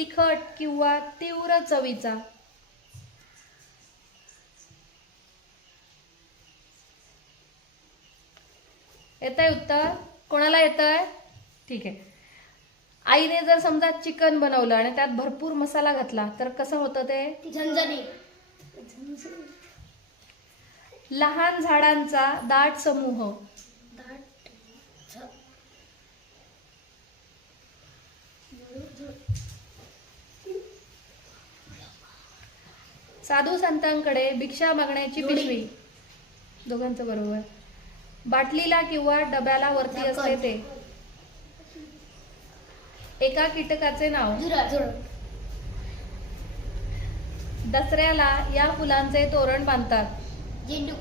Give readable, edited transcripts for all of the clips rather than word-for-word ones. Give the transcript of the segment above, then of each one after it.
तिखट किंवा तीव्र चवीचा. येतंय उत्तर? कोणाला येतंय? ठीक आहे. आईने जर समजा चिकन बनवलं आणि त्यात भरपूर मसाला घातला तर कसं होतं ते? झणझणीत. लहान झाडांचा दाट समूह. साधू संतांकडे भिक्षा मागण्याची पिशवी. दोघांचं बरोबर. बाटलीला किंवा डब्याला वरती असते ते. एका कीटकाचे नाव. दसऱ्याला या फुलांचे तोरण बांधतात. झेंडू.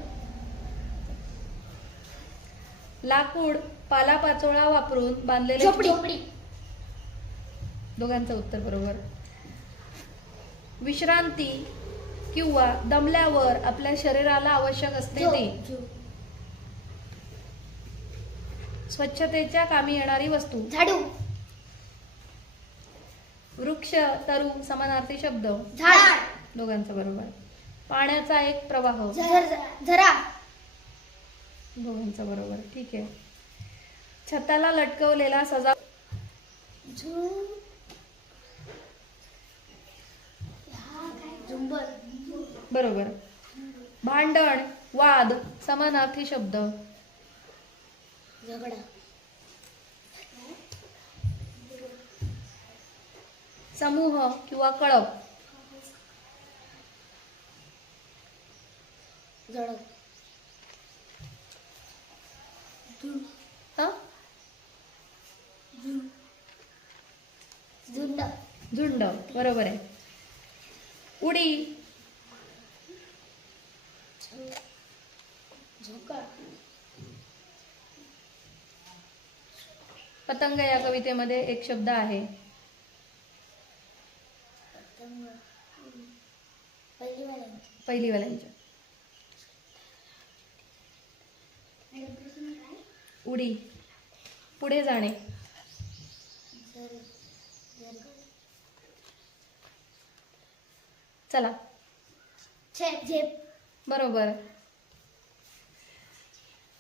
लाकूड पालापाचोळा वापरून बांधलेले. झोपडी. दोघांचं उत्तर बरोबर. विश्रांती किंवा दमल्यावर आपल्या शरीराला आवश्यक असते ती. स्वच्छतेच्या कामी येणारी वस्तू. झाडू. वृक्ष तरु समानार्थी शब्द. झाड. दोघांचं बरोबर. पाण्याचा एक प्रवाह. झरा. दोघांचं बरोबर. ठीक आहे. छताला लटकवलेला सजा. झुंबर. बरोबर. भांडण वाद समानार्थी शब्द. झगडा. समूह किंवा कळप. झडप. हा? झुंड. झुंड. बरोबर आहे. उडी. झोका. पतंग या कवितेमध्ये एक शब्द आहे. पहिलीवाल्यांच्या. उडी. पुढे जाणे. चला. झेप. बरोबर.